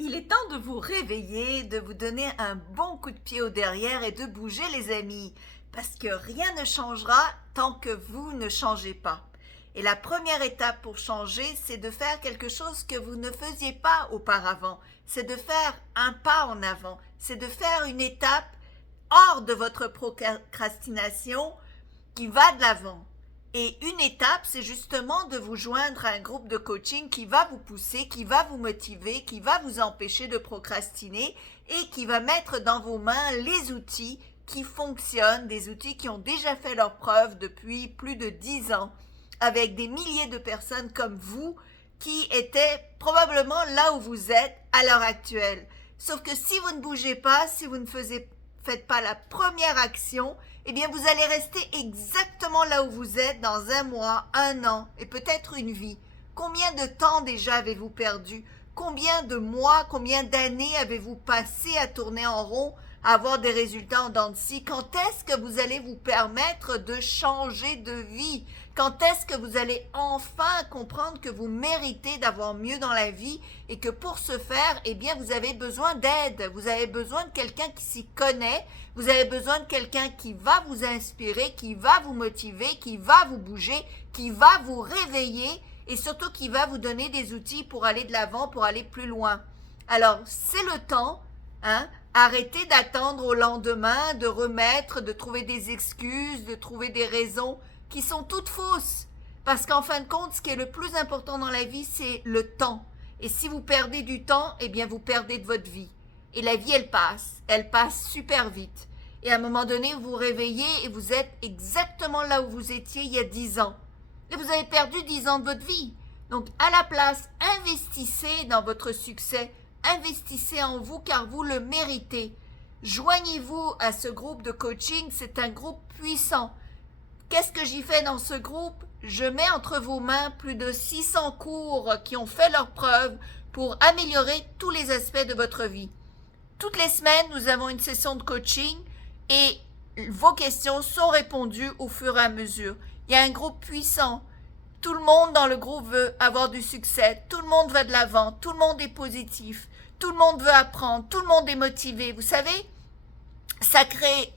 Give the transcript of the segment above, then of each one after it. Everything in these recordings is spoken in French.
Il est temps de vous réveiller, de vous donner un bon coup de pied au derrière et de bouger les amis, parce que rien ne changera tant que vous ne changez pas. Et la première étape pour changer, c'est de faire quelque chose que vous ne faisiez pas auparavant. C'est de faire un pas en avant. C'est de faire une étape hors de votre procrastination qui va de l'avant. Et une étape, c'est justement de vous joindre à un groupe de coaching qui va vous pousser, qui va vous motiver, qui va vous empêcher de procrastiner et qui va mettre dans vos mains les outils qui fonctionnent, des outils qui ont déjà fait leur preuve depuis plus de 10 ans, avec des milliers de personnes comme vous qui étaient probablement là où vous êtes à l'heure actuelle. Sauf que si vous ne bougez pas, si vous ne faites pas la première action, eh bien vous allez rester exactement là où vous êtes dans un mois, un an et peut-être une vie. Combien de temps déjà avez-vous perdu? Combien de mois, combien d'années avez-vous passé à tourner en rond, à avoir des résultats en dents de scie? Quand est-ce que vous allez vous permettre de changer de vie? Quand est-ce que vous allez enfin comprendre que vous méritez d'avoir mieux dans la vie et que pour ce faire, eh bien, vous avez besoin d'aide, vous avez besoin de quelqu'un qui s'y connaît, vous avez besoin de quelqu'un qui va vous inspirer, qui va vous motiver, qui va vous bouger, qui va vous réveiller et surtout qui va vous donner des outils pour aller de l'avant, pour aller plus loin. Alors, c'est le temps, hein? Arrêtez d'attendre au lendemain, de remettre, de trouver des excuses, de trouver des raisons qui sont toutes fausses. Parce qu'en fin de compte, ce qui est le plus important dans la vie, c'est le temps. Et si vous perdez du temps, eh bien vous perdez de votre vie. Et la vie, elle passe super vite. Et à un moment donné, vous vous réveillez et vous êtes exactement là où vous étiez il y a 10 ans. Et vous avez perdu 10 ans de votre vie. Donc à la place, investissez dans votre succès, investissez en vous car vous le méritez. Joignez-vous à ce groupe de coaching, c'est un groupe puissant. Qu'est-ce que j'y fais dans ce groupe? Je mets entre vos mains plus de 600 cours qui ont fait leurs preuves pour améliorer tous les aspects de votre vie. Toutes les semaines, nous avons une session de coaching et vos questions sont répondues au fur et à mesure. Il y a un groupe puissant. Tout le monde dans le groupe veut avoir du succès. Tout le monde va de l'avant. Tout le monde est positif. Tout le monde veut apprendre. Tout le monde est motivé. Vous savez, ça crée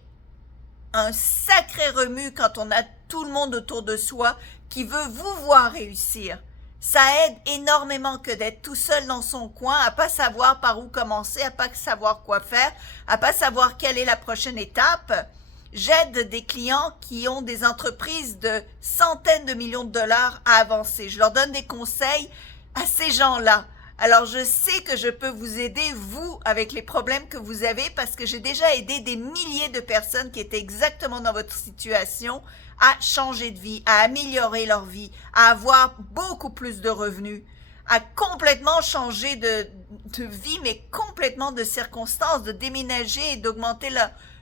un sacré remue quand on a tout le monde autour de soi qui veut vous voir réussir. Ça aide énormément que d'être tout seul dans son coin, à pas savoir par où commencer, à pas savoir quoi faire, à pas savoir quelle est la prochaine étape. J'aide des clients qui ont des entreprises de centaines de millions de dollars à avancer. Je leur donne des conseils à ces gens-là. Alors je sais que je peux vous aider, vous, avec les problèmes que vous avez, parce que j'ai déjà aidé des milliers de personnes qui étaient exactement dans votre situation à changer de vie, à améliorer leur vie, à avoir beaucoup plus de revenus, à complètement changer de vie, mais complètement de circonstances, de déménager et d'augmenter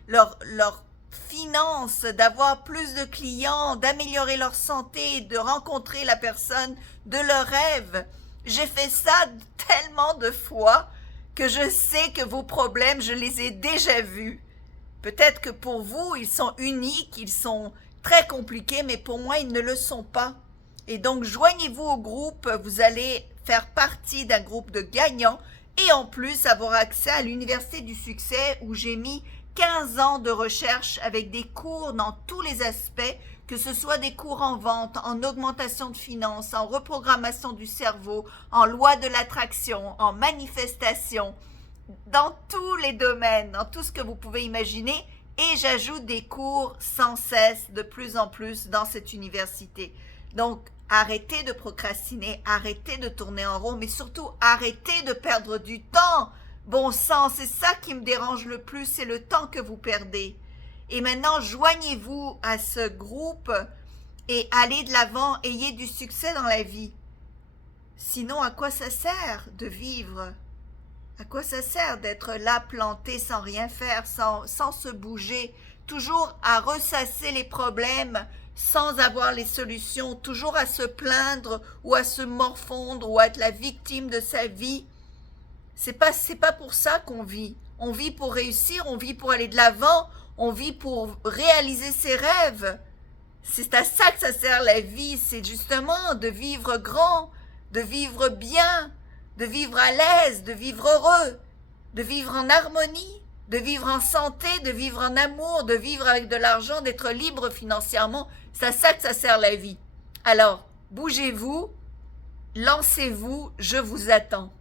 leur finances, d'avoir plus de clients, d'améliorer leur santé, de rencontrer la personne de leur rêve. J'ai fait ça tellement de fois que je sais que vos problèmes, je les ai déjà vus. Peut-être que pour vous, ils sont uniques, ils sont très compliqués, mais pour moi, ils ne le sont pas. Et donc, joignez-vous au groupe, vous allez faire partie d'un groupe de gagnants et en plus avoir accès à l'Université du Succès où j'ai mis 15 ans de recherche avec des cours dans tous les aspects, que ce soit des cours en vente, en augmentation de finances, en reprogrammation du cerveau, en loi de l'attraction, en manifestation, dans tous les domaines, dans tout ce que vous pouvez imaginer. Et j'ajoute des cours sans cesse, de plus en plus dans cette université. Donc, arrêtez de procrastiner, arrêtez de tourner en rond, mais surtout arrêtez de perdre du temps. Bon sang, c'est ça qui me dérange le plus, c'est le temps que vous perdez. Et maintenant, joignez-vous à ce groupe et allez de l'avant, ayez du succès dans la vie. Sinon, à quoi ça sert de vivre? À quoi ça sert d'être là planté sans rien faire, sans se bouger, toujours à ressasser les problèmes sans avoir les solutions, toujours à se plaindre ou à se morfondre ou à être la victime de sa vie? C'est pas pour ça qu'on vit. On vit pour réussir, on vit pour aller de l'avant, on vit pour réaliser ses rêves. C'est à ça que ça sert la vie, c'est justement de vivre grand, de vivre bien, de vivre à l'aise, de vivre heureux, de vivre en harmonie, de vivre en santé, de vivre en amour, de vivre avec de l'argent, d'être libre financièrement. C'est à ça que ça sert la vie. Alors, bougez-vous, lancez-vous, je vous attends.